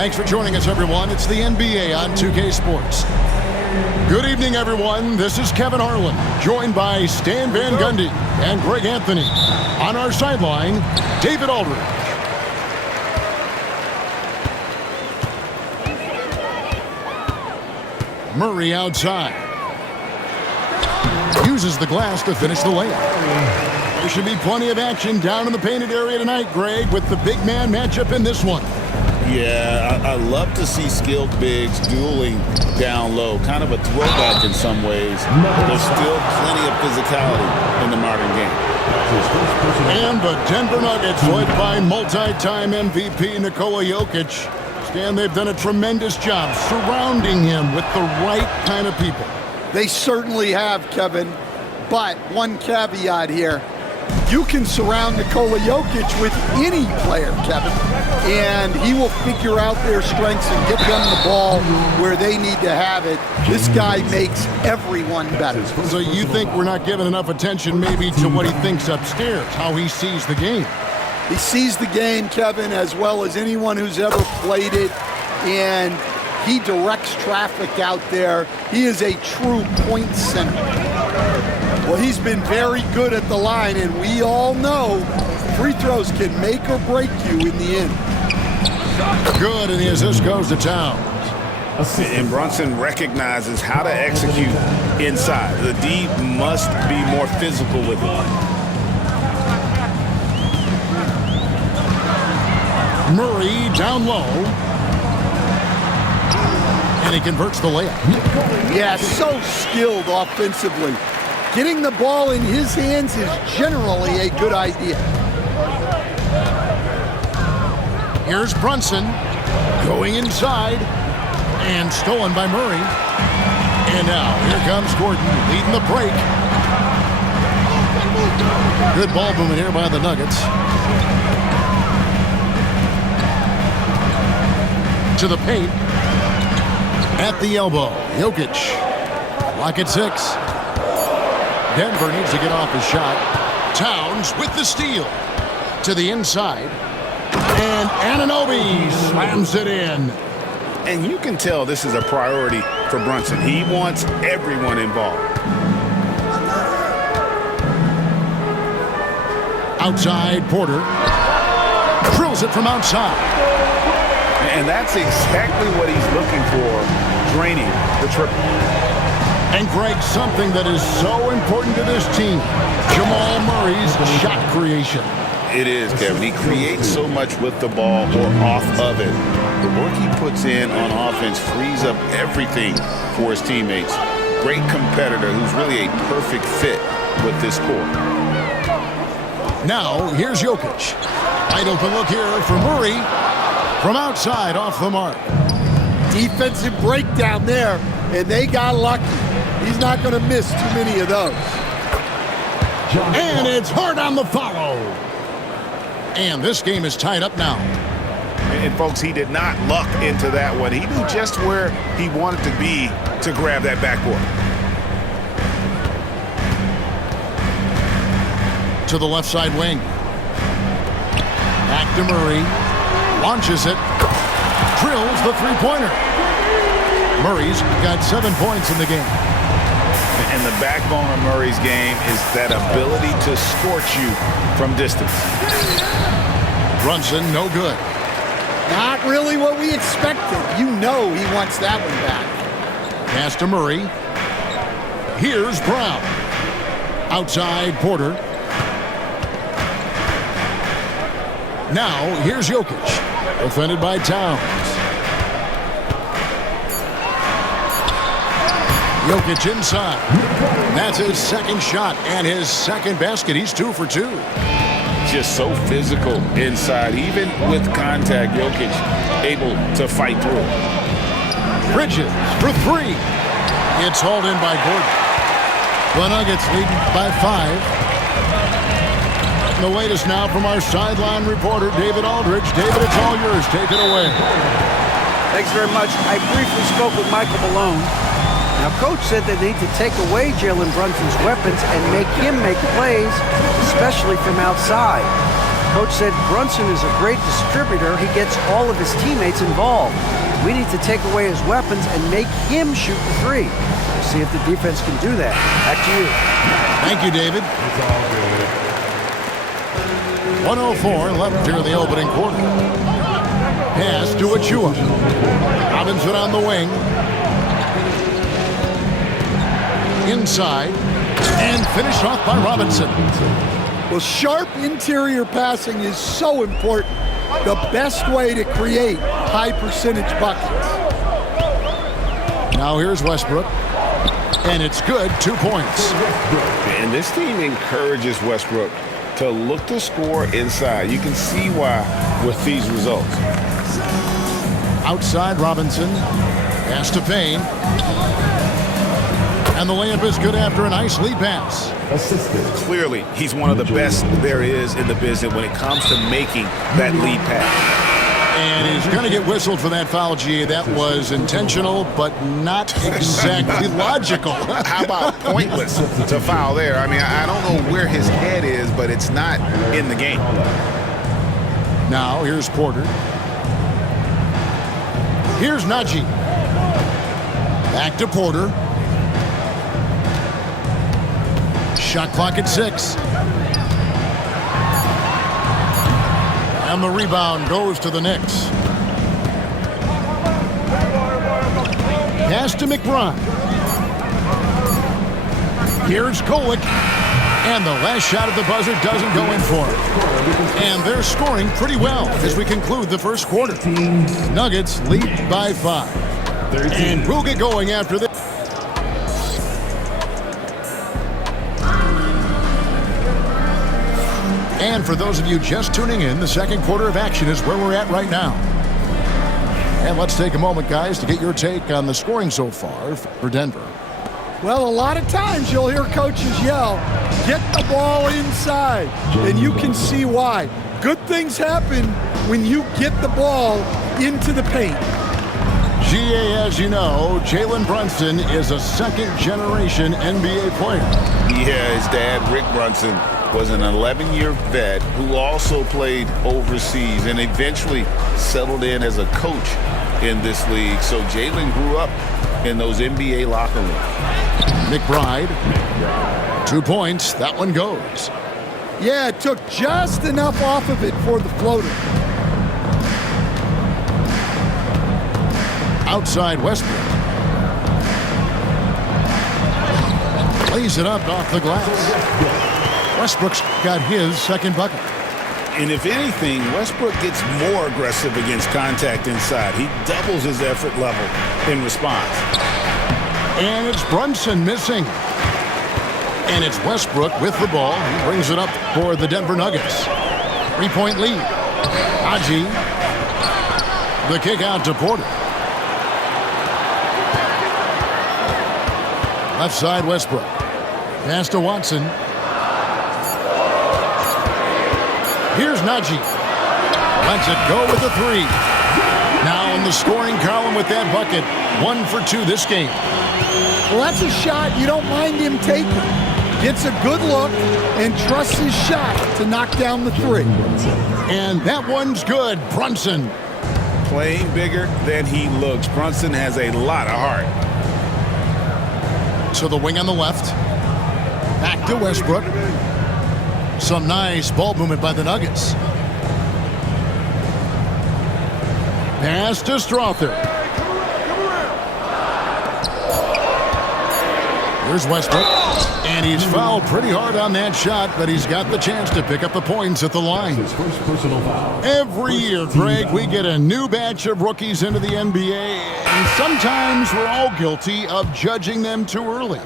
Thanks for joining us, everyone. It's the NBA on 2K Sports. Good evening, everyone. This is Kevin Harlan, joined by Stan Van Gundy and Greg Anthony. On our sideline, David Aldridge. Murray outside. Uses the glass to finish the layup. There should be plenty of action down in the painted area tonight, Greg, with the big man matchup in this one. Yeah, I love to see skilled bigs dueling down low. Kind of a throwback in some ways. There's still plenty of physicality in the modern game. And the Denver Nuggets, led by multi-time MVP Nikola Jokic. Stan, they've done a tremendous job surrounding him with the right kind of people. They certainly have, Kevin. But one caveat here. You can surround Nikola Jokic with any player, Kevin, and he will figure out their strengths and get them the ball where they need to have it. This guy makes everyone better. So you think we're not giving enough attention maybe to what he thinks upstairs, how he sees the game? He sees the game, Kevin, as well as anyone who's ever played it, and he directs traffic out there. He is a true point center. Well, he's been very good at the line, and we all know free throws can make or break you in the end. Good, and the assist goes to Towns. And Brunson recognizes how to execute inside. The D must be more physical with it. Murray down low. And he converts the layup. Yeah, so skilled offensively. Getting the ball in his hands is generally a good idea. Here's Brunson going inside and stolen by Murray. And now here comes Gordon leading the break. Good ball movement here by the Nuggets. To the paint. At the elbow, Jokic. Lock at 6. Denver needs to get off his shot. Towns with the steal. To the inside. And Anunoby slams it in. And you can tell this is a priority for Brunson. He wants everyone involved. Outside, Porter. Drills it from outside. And that's exactly what he's looking for, draining the triple. And Greg, something that is so important to this team, Jamal Murray's shot creation. It is, Kevin. He creates so much with the ball or off of it. The work he puts in on offense frees up everything for his teammates. Great competitor who's really a perfect fit with this core. Now, here's Jokic. Wide open look here for Murray. From outside, off the mark. Defensive breakdown there, and they got lucky. He's not going to miss too many of those. And it's hard on the follow. And this game is tied up now. And folks, he did not luck into that one. He knew just where he wanted to be to grab that backboard. To the left side wing. Back to Murray. Launches it. Drills the three-pointer. Murray's got 7 points in the game. And the backbone of Murray's game is that ability to scorch you from distance. Brunson, no good. Not really what we expected. You know he wants that one back. Pass to Murray. Here's Brown. Outside, Porter. Now, here's Jokic. Defended by Towns. Jokic inside. That's his second shot and his second basket. He's 2 for 2. Just so physical inside. Even with contact, Jokic able to fight through. Bridges for 3. It's hauled in by Gordon. The Nuggets leading by 5. The latest now from our sideline reporter, David Aldridge. David, it's all yours. Take it away. Thanks very much. I briefly spoke with Michael Malone. Now, Coach said they need to take away Jalen Brunson's weapons and make him make plays, especially from outside. Coach said Brunson is a great distributor. He gets all of his teammates involved. We need to take away his weapons and make him shoot the three. We'll see if the defense can do that. Back to you. Thank you, David. 1:04 left here in the opening quarter. Pass to Achua. Robinson on the wing. Inside. And finished off by Robinson. Well, sharp interior passing is so important. The best way to create high percentage buckets. Now here's Westbrook. And it's good, 2 points. And this team encourages Westbrook to look to score inside. You can see why with these results. Outside Robinson. Pass to Payne. And the layup is good after a nice lead pass. Clearly, he's one of the best there is in the business when it comes to making that lead pass. And he's going to get whistled for that foul, G. That was intentional, but not exactly logical. How about pointless to foul there? I mean, I don't know where his head is, but it's not in the game. Now, here's Porter. Here's Najee. Back to Porter. Shot clock at 6. And the rebound goes to the Knicks. Pass to McBride. Here's Kolek. And the last shot at the buzzer doesn't go in for it. And they're scoring pretty well as we conclude the first quarter. Nuggets lead by 5. And we'll get going after this. And for those of you just tuning in, the second quarter of action is where we're at right now. And let's take a moment, guys, to get your take on the scoring so far for Denver. Well, a lot of times you'll hear coaches yell, get the ball inside, and you can see why. Good things happen when you get the ball into the paint. GA, as you know, Jalen Brunson is a second-generation NBA player. Yeah, his dad, Rick Brunson, was an 11-year vet who also played overseas and eventually settled in as a coach in this league. So Jalen grew up in those NBA locker rooms. McBride, 2 points. That one goes. Yeah, it took just enough off of it for the floater. Outside Westbrook. Lays it up off the glass. Westbrook's got his second bucket. And if anything, Westbrook gets more aggressive against contact inside. He doubles his effort level in response. And it's Brunson missing. And it's Westbrook with the ball. He brings it up for the Denver Nuggets. 3-point lead. Haji. The kick out to Porter. Left side Westbrook. Pass to Watson. Here's Najee. Lets it go with a 3. Now in the scoring column with that bucket. 1 for 2 this game. Well, that's a shot you don't mind him taking. Gets a good look and trusts his shot to knock down the 3. And that one's good. Brunson. Playing bigger than he looks. Brunson has a lot of heart. To the wing on the left. Back to Westbrook. Some nice ball movement by the Nuggets. Pass to Strother. Here's Westbrook. And he's fouled pretty hard on that shot, but he's got the chance to pick up the points at the line. Every year, Greg, we get a new batch of rookies into the NBA, and sometimes we're all guilty of judging them too early.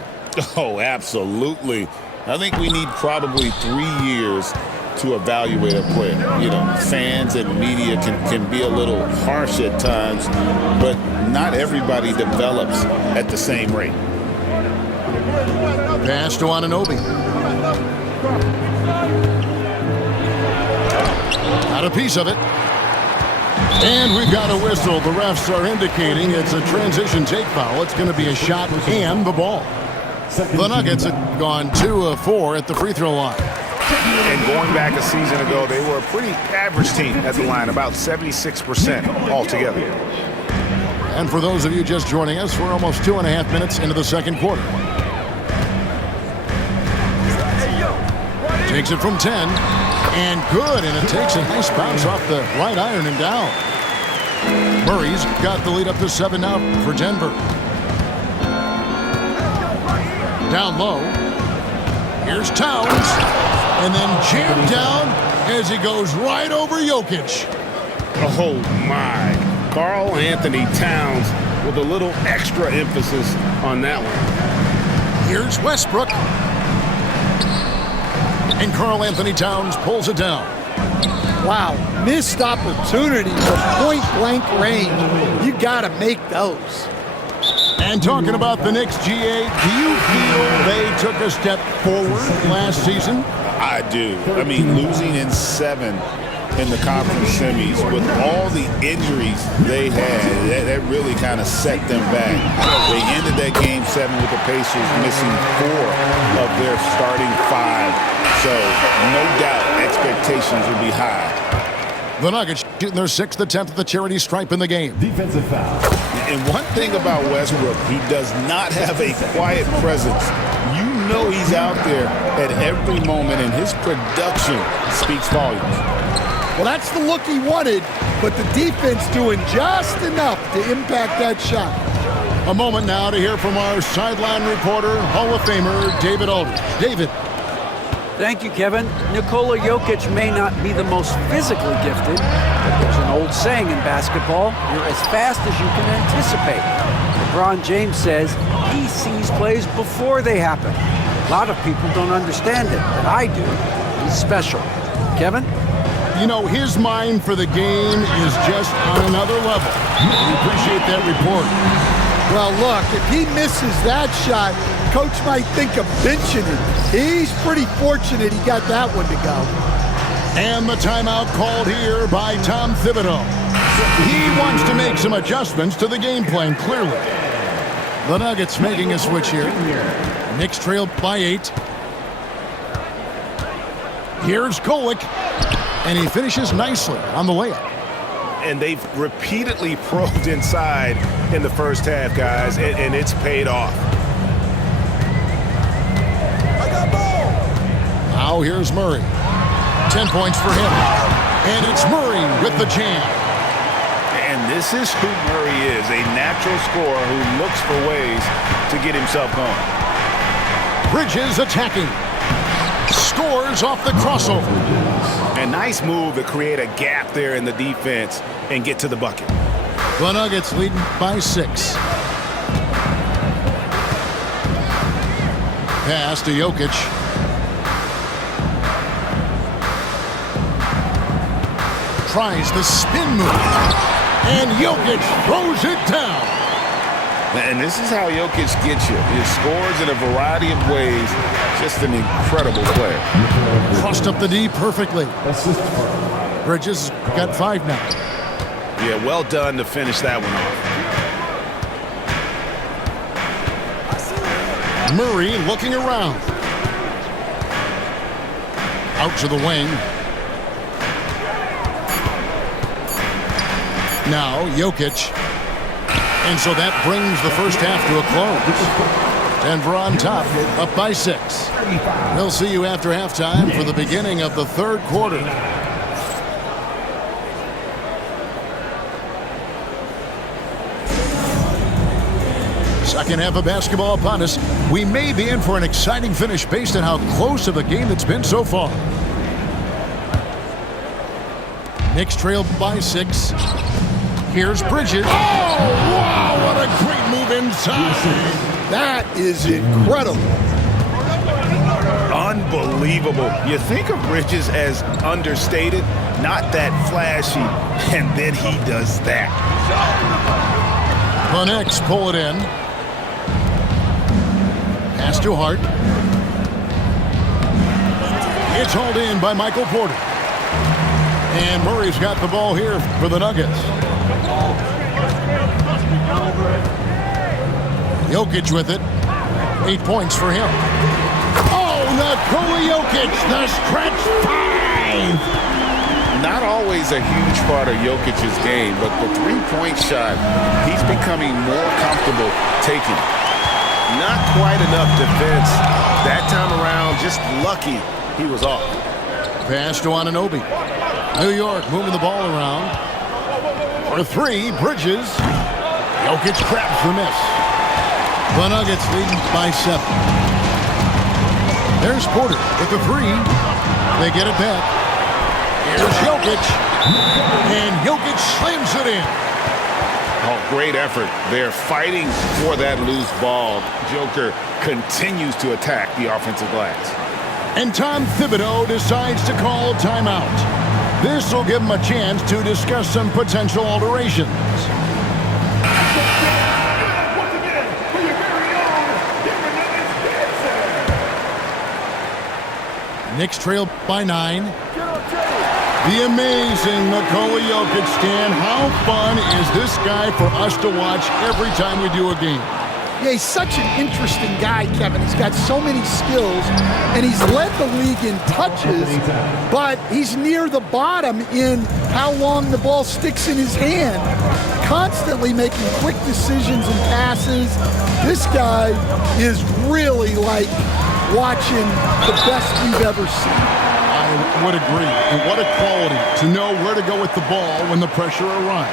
Oh, absolutely. I think we need probably 3 years to evaluate a player. You know, fans and media can be a little harsh at times, but not everybody develops at the same rate. Pass to Anunoby. Got a piece of it. And we've got a whistle. The refs are indicating it's a transition take foul. It's going to be a shot and the ball. The Nuggets have gone 2 of 4 at the free throw line. And going back a season ago, they were a pretty average team at the line, about 76% altogether. And for those of you just joining us, we're almost 2.5 minutes into the second quarter. Takes it from 10, and good, and it takes a nice bounce off the right iron and down. Murray's got the lead up to 7 now for Denver. Down low. Here's Towns, and then jammed down as he goes right over Jokic. Oh, my. Karl Anthony Towns with a little extra emphasis on that one. Here's Westbrook. And Karl Anthony Towns pulls it down. Wow, missed opportunity for point-blank range. You got to make those. And talking about the Knicks, GA, do you feel they took a step forward last season? I do. I mean, losing in 7 in the conference semis with all the injuries they had, that really kind of set them back. They ended that game 7 with the Pacers missing 4 of their starting 5. So, no doubt, expectations will be high. The Nuggets shooting their 6th attempt at the charity stripe in the game. Defensive foul. And one thing about Westbrook, he does not have a quiet presence. You know he's out there at every moment, and his production speaks volumes. Well, that's the look he wanted, but the defense doing just enough to impact that shot. A moment now to hear from our sideline reporter, Hall of Famer David Aldridge. David. Thank you, Kevin. Nikola Jokic may not be the most physically gifted, but there's an old saying in basketball, you're as fast as you can anticipate. LeBron James says he sees plays before they happen. A lot of people don't understand it, but I do. He's special. Kevin? You know, his mind for the game is just on another level. We appreciate that report. Well, look, if he misses that shot, Coach might think of benching him. He's pretty fortunate he got that one to go. And the timeout called here by Tom Thibodeau. He wants to make some adjustments to the game plan, clearly. The Nuggets making a switch here. Knicks trail by 8. Here's Kolek, and he finishes nicely on the layup. And they've repeatedly probed inside in the first half, guys, and it's paid off. Now here's Murray. 10 points for him. And it's Murray with the jam. And this is who Murray is, a natural scorer who looks for ways to get himself going. Bridges attacking. Scores off the crossover. A nice move to create a gap there in the defense and get to the bucket. The Nuggets leading by 6. Pass to Jokic. Tries the spin move. And Jokic throws it down. And this is how Jokic gets you. He scores in a variety of ways. Just an incredible player. Crossed up the D perfectly. Bridges got 5 now. Yeah, well done to finish that one off. Murray looking around. Out to the wing. Now Jokic. And so that brings the first half to a close. Denver on top, up by 6. We'll see you after halftime for the beginning of the third quarter. Second half of basketball upon us. We may be in for an exciting finish based on how close of a game it's been so far. Knicks trail by 6. Here's Bridges. Oh, wow, what a great move inside. That is incredible. Unbelievable. You think of Bridges as understated, not that flashy, and then he does that. The Knicks pull it in. Pass to Hart. It's hauled in by Michael Porter. And Murray's got the ball here for the Nuggets. Jokic with it. 8 points for him. Oh, Nikola Jokic, the stretch 5. Not always a huge part of Jokic's game, but the three-point shot, he's becoming more comfortable taking. Not quite enough defense. That time around, just lucky he was off. Pass to Anunoby. New York moving the ball around. For 3, Bridges. Jokic grabs the miss. The Nuggets leading by 7. There's Porter with the 3. They get it back. Here's Jokic. And Jokic slams it in. Oh, great effort. They're fighting for that loose ball. Joker continues to attack the offensive glass. And Tom Thibodeau decides to call timeout. This will give him a chance to discuss some potential alterations. Knicks trail by 9. The amazing Nikola Jokic, Stan. How fun is this guy for us to watch every time we do a game? Yeah, he's such an interesting guy, Kevin. He's got so many skills, and he's led the league in touches, but he's near the bottom in how long the ball sticks in his hand. Constantly making quick decisions and passes. This guy is really like watching the best we've ever seen. I would agree. And what a quality to know where to go with the ball when the pressure arrives.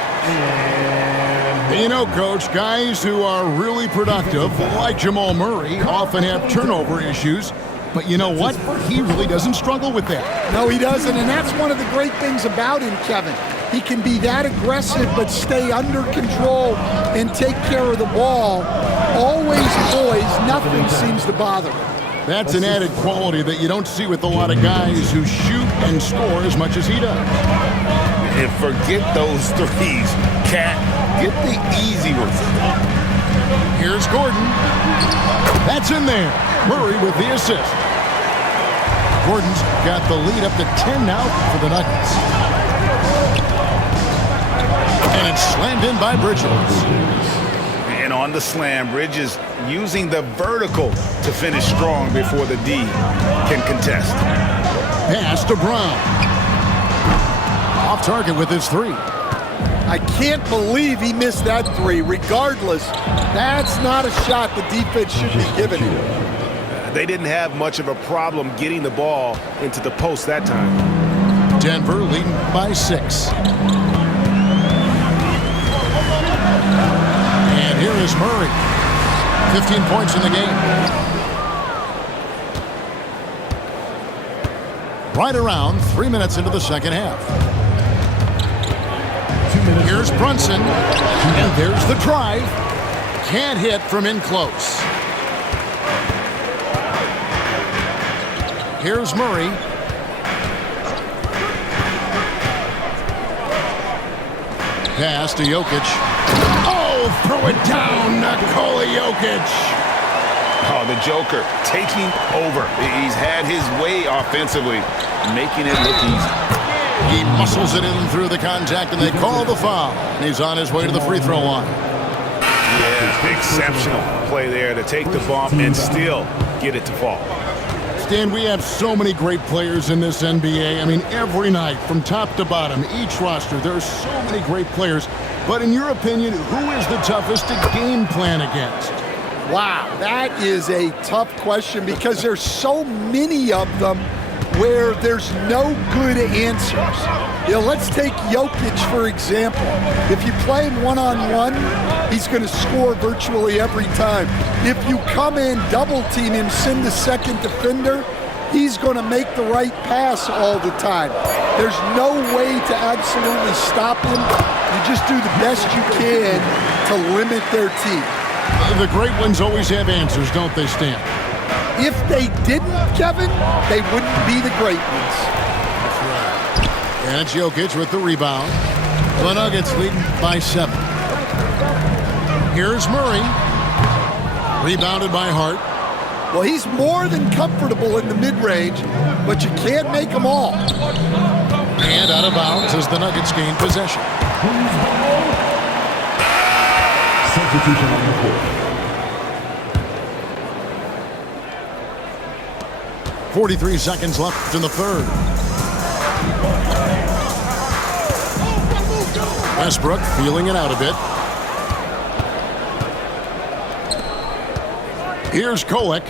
You know, Coach, guys who are really productive, like Jamal Murray, often have turnover issues. But you know what? He really doesn't struggle with that. No, he doesn't. And that's one of the great things about him, Kevin. He can be that aggressive but stay under control and take care of the ball. Always poised. Nothing seems to bother him. That's an added quality that you don't see with a lot of guys who shoot and score as much as he does. And forget those threes, Cat. Get the easy ones. Here's Gordon. That's in there. Murray with the assist. Gordon's got the lead up to 10 now for the Nuggets. And it's slammed in by Bridges. And on the slam, Bridges using the vertical to finish strong before the D can contest. Pass to Brown. Off target with his 3. I can't believe he missed that 3. Regardless, that's not a shot the defense should be giving him. They didn't have much of a problem getting the ball into the post that time. Denver leading by 6. And here is Murray. 15 points in the game. Right around 3 minutes into the second half. Here's Brunson. And there's the drive. Can't hit from in close. Here's Murray. Pass to Jokic. Oh, throw it down, Nikola Jokic. Oh, the Joker taking over. He's had his way offensively, making it look easy. He muscles it in through the contact, and they call the foul. And he's on his way to the free throw line. Yeah, exceptional play there to take the bump and still get it to fall. Stan, we have so many great players in this NBA. I mean, every night, from top to bottom, each roster, there are so many great players. But in your opinion, who is the toughest to game plan against? Wow, that is a tough question because there's so many of them where there's no good answers. You know, let's take Jokic, for example. If you play him one-on-one, he's going to score virtually every time. If you come in, double-team him, send the second defender, he's going to make the right pass all the time. There's no way to absolutely stop him. You just do the best you can to limit their team. The great ones always have answers, don't they, Stan? If they didn't, Kevin, they wouldn't be the great ones. That's right. And it's Jokic with the rebound. The Nuggets leading by 7. Here's Murray. Rebounded by Hart. Well, he's more than comfortable in the mid-range, but you can't make them all. And out of bounds as the Nuggets gain possession. Substitution on the court. 43 seconds left in the third. Westbrook feeling it out a bit. Here's Kolek.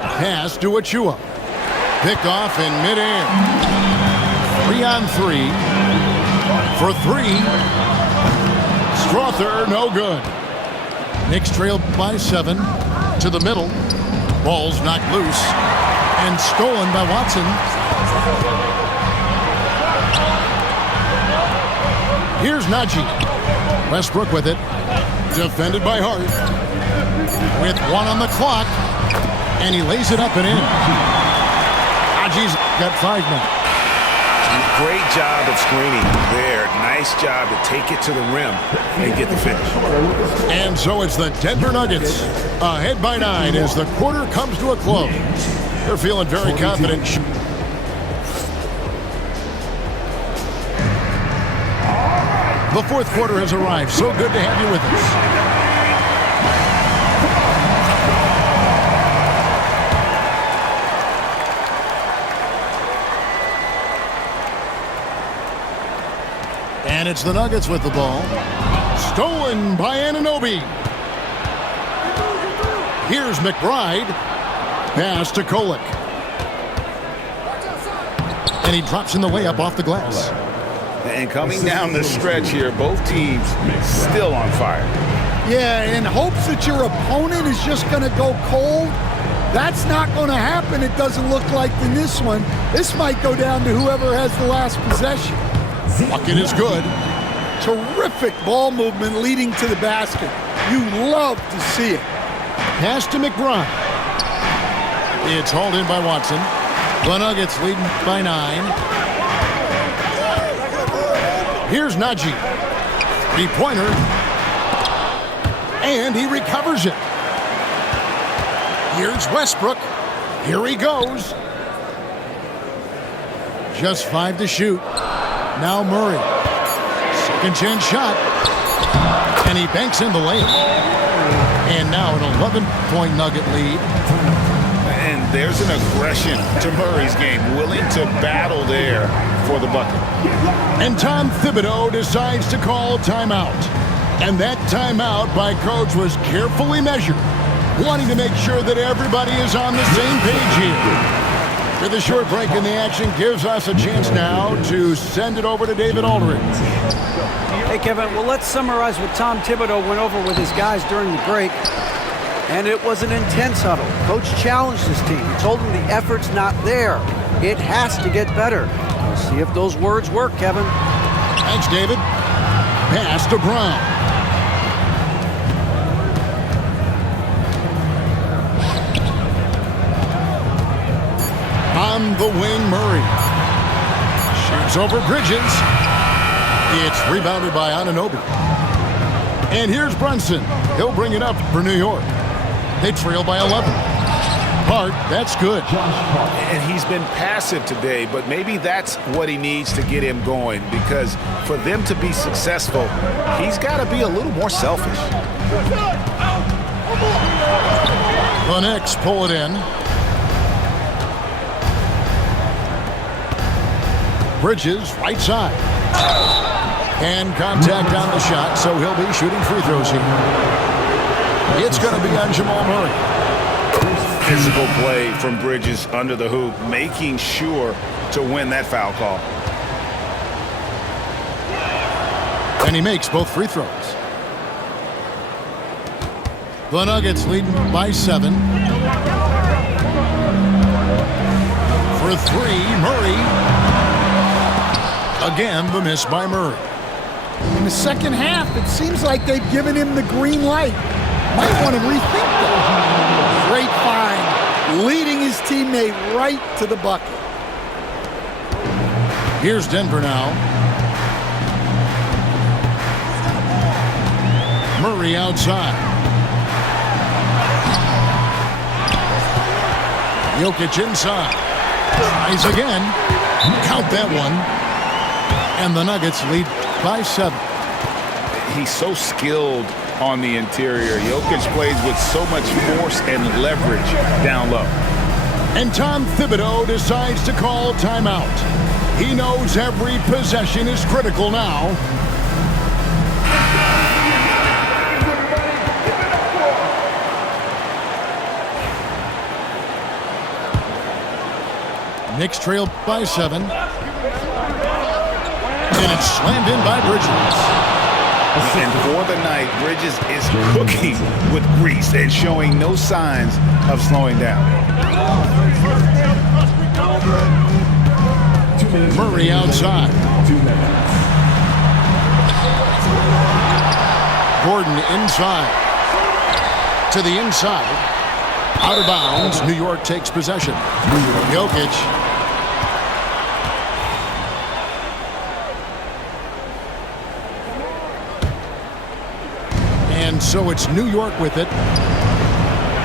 Pass to Achua. Picked off in midair. 3-on-3. For 3. Strother, no good. Knicks trail by 7. To the middle. Ball's knocked loose. And stolen by Watson. Here's Najee. Westbrook with it. Defended by Hart. With 1 on the clock. And he lays it up and in. Najee's got 5 now. Great job of screening there. Nice job to take it to the rim and get the finish. And so it's the Denver Nuggets ahead by 9 as the quarter comes to a close. They're feeling very confident. The fourth quarter has arrived. So good to have you with us. And it's the Nuggets with the ball. Stolen by Anunoby. Here's McBride. Pass to Kolek. And he drops in the layup off the glass. And coming down the stretch here, both teams still on fire. Yeah, in hopes that your opponent is just going to go cold. That's not going to happen, it doesn't look like in this one. This might go down to whoever has the last possession. Bucket is good. Terrific ball movement leading to the basket. You love to see it. Pass to McBride. It's hauled in by Watson. The Nuggets leading by 9. Here's Najee. 3-pointer. And he recovers it. Here's Westbrook. Here he goes. Just 5 to shoot. Now Murray. Second chance shot. And he banks in the layup. And now an 11-point Nugget lead. And there's an aggression to Murray's game, willing to battle there for the bucket. And Tom Thibodeau decides to call timeout. And that timeout by coach was carefully measured, wanting to make sure that everybody is on the same page here. With a short break in the action gives us a chance now to send it over to David Aldridge. Hey, Kevin, well, let's summarize what Tom Thibodeau went over with his guys during the break. And it was an intense huddle. Coach challenged his team. He told them the effort's not there. It has to get better. We'll see if those words work, Kevin. Thanks, David. Pass to Brown. On the wing, Murray. Shoots over Bridges. It's rebounded by Anunoby. And here's Brunson. He'll bring it up for New York. They trail by 11. Hart, that's good. And he's been passive today, but maybe that's what he needs to get him going, because for them to be successful, he's got to be a little more selfish. The Knicks pull it in. Bridges, right side. And contact on the shot, so he'll be shooting free throws here. It's going to be on Jamal Murray. Physical play from Bridges under the hoop, making sure to win that foul call. And he makes both free throws. The Nuggets leading by 7. For 3, Murray. Again, the miss by Murray. In the second half, it seems like they've given him the green light. Might want to rethink that. Great find, leading his teammate right to the bucket. Here's Denver now. Murray outside. Jokic inside. Tries again. Count that one. And the Nuggets lead by 7. He's so skilled on the interior. Jokic plays with so much force and leverage down low. And Tom Thibodeau decides to call timeout. He knows every possession is critical now. Knicks trail by 7. And it's slammed in by Bridges. And for the night, Bridges is cooking with grease and showing no signs of slowing down. Murray outside. Gordon inside. To the inside. Out of bounds. New York takes possession. Jokic. And so it's New York with it.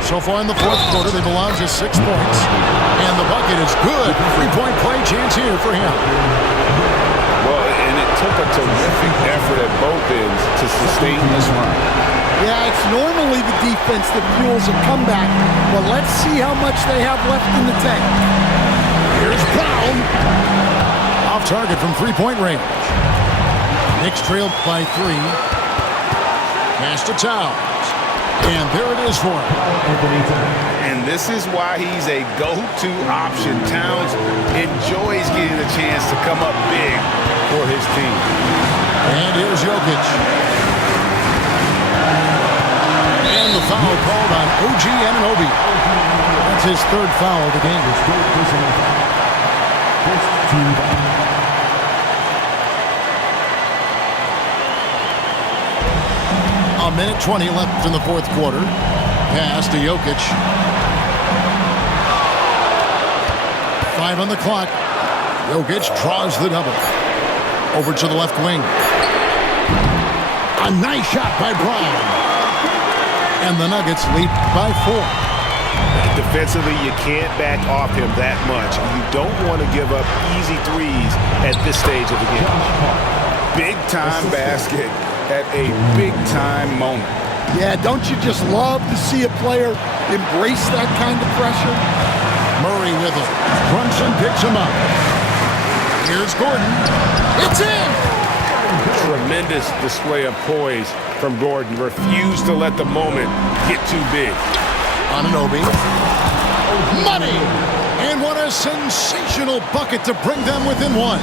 So far in the fourth quarter, they've allowed just 6 points. And the bucket is good. 3-point play chance here for him. Well, and it took a terrific effort at both ends to sustain this run. Yeah, it's normally the defense that fuels a comeback, but let's see how much they have left in the tank. Here's Brown. Off target from 3-point range. Knicks trailed by 3. Pass to Towns. And there it is for him. And this is why he's a go-to option. Towns enjoys getting a chance to come up big for his team. And here's Jokic. And the foul called on OG Anunoby. That's his 3rd foul of the game. A minute 20 left in the fourth quarter. Pass to Jokic. 5 on the clock. Jokic draws the double. Over to the left wing. A nice shot by Brown. And the Nuggets lead by 4. Defensively, you can't back off him that much. You don't want to give up easy threes at this stage of the game. Big-time basket at a big-time moment. Yeah, don't you just love to see a player embrace that kind of pressure? Murray with it. Brunson picks him up. Here's Gordon. It's in! Tremendous display of poise from Gordon. Refused to let the moment get too big. Anunoby. Money! And what a sensational bucket to bring them within 1.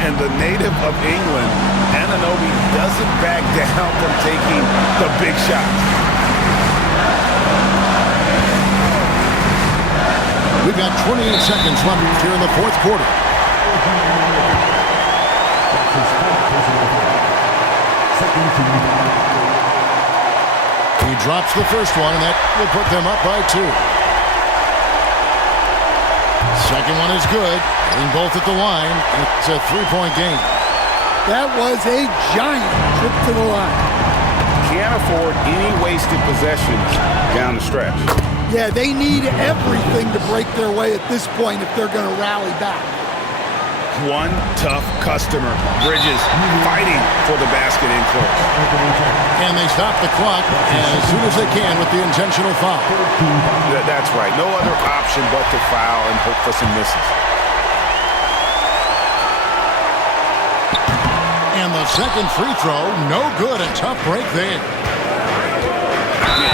And the native of England, Anunoby doesn't back down from taking the big shots. We've got 28 seconds left here in the fourth quarter. He drops the first one, and that will put them up by 2. Second one is good. Hitting both at the line. It's a 3-point game. That was a giant trip to the line. Can't afford any wasted possessions down the stretch. Yeah, they need everything to break their way at this point if they're going to rally back. One tough customer. Bridges fighting for the basket in close. And they stop the clock as soon as they can with the intentional foul. That's right. No other option but to foul and hope for some misses. And the second free throw, no good. A tough break there.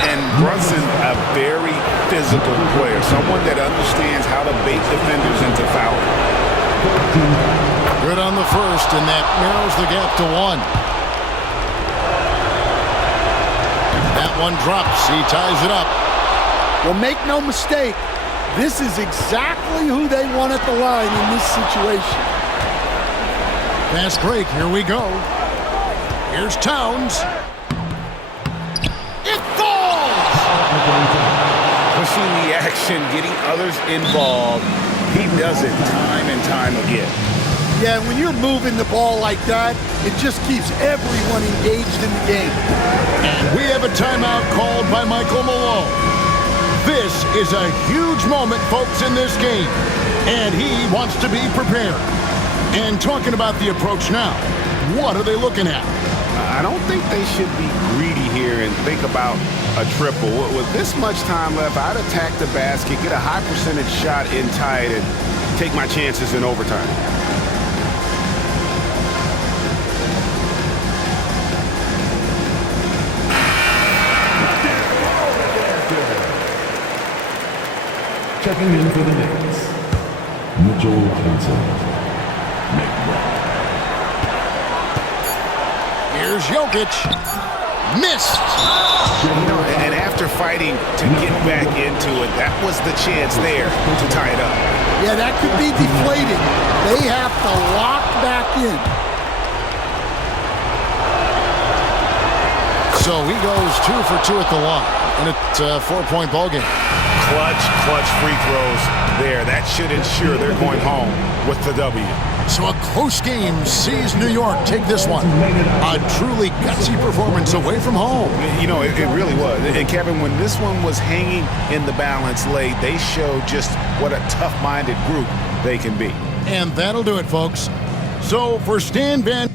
And Brunson, a very physical player. Someone that understands how to bait defenders into fouling. Good on the first, and that narrows the gap to 1. That one drops. He ties it up. Well, make no mistake, this is exactly who they want at the line in this situation. Fast break. Here we go. Here's Towns. It falls! Pushing the action, getting others involved. He does it time and time again. Yeah, when you're moving the ball like that, it just keeps everyone engaged in the game. And we have a timeout called by Michael Malone. This is a huge moment, folks, in this game. And he wants to be prepared. And talking about the approach now, what are they looking at? I don't think they should be greedy here and think about a triple. With this much time left, I'd attack the basket, get a high percentage shot in tight, and take my chances in overtime. Checking in for the Knicks, Mitchell Johnson. Here's Jokic. Missed. And after fighting to get back into it, that was the chance there to tie it up. Yeah, that could be deflating. They have to lock back in. So he goes 2 for 2 at the line, and it's a 4-point ball game. Clutch free throws there. That should ensure they're going home with the W. So a close game sees New York take this one. A truly gutsy performance away from home. You know, it really was. And Kevin, when this one was hanging in the balance late, they showed just what a tough-minded group they can be. And that'll do it, folks. So for Stan Van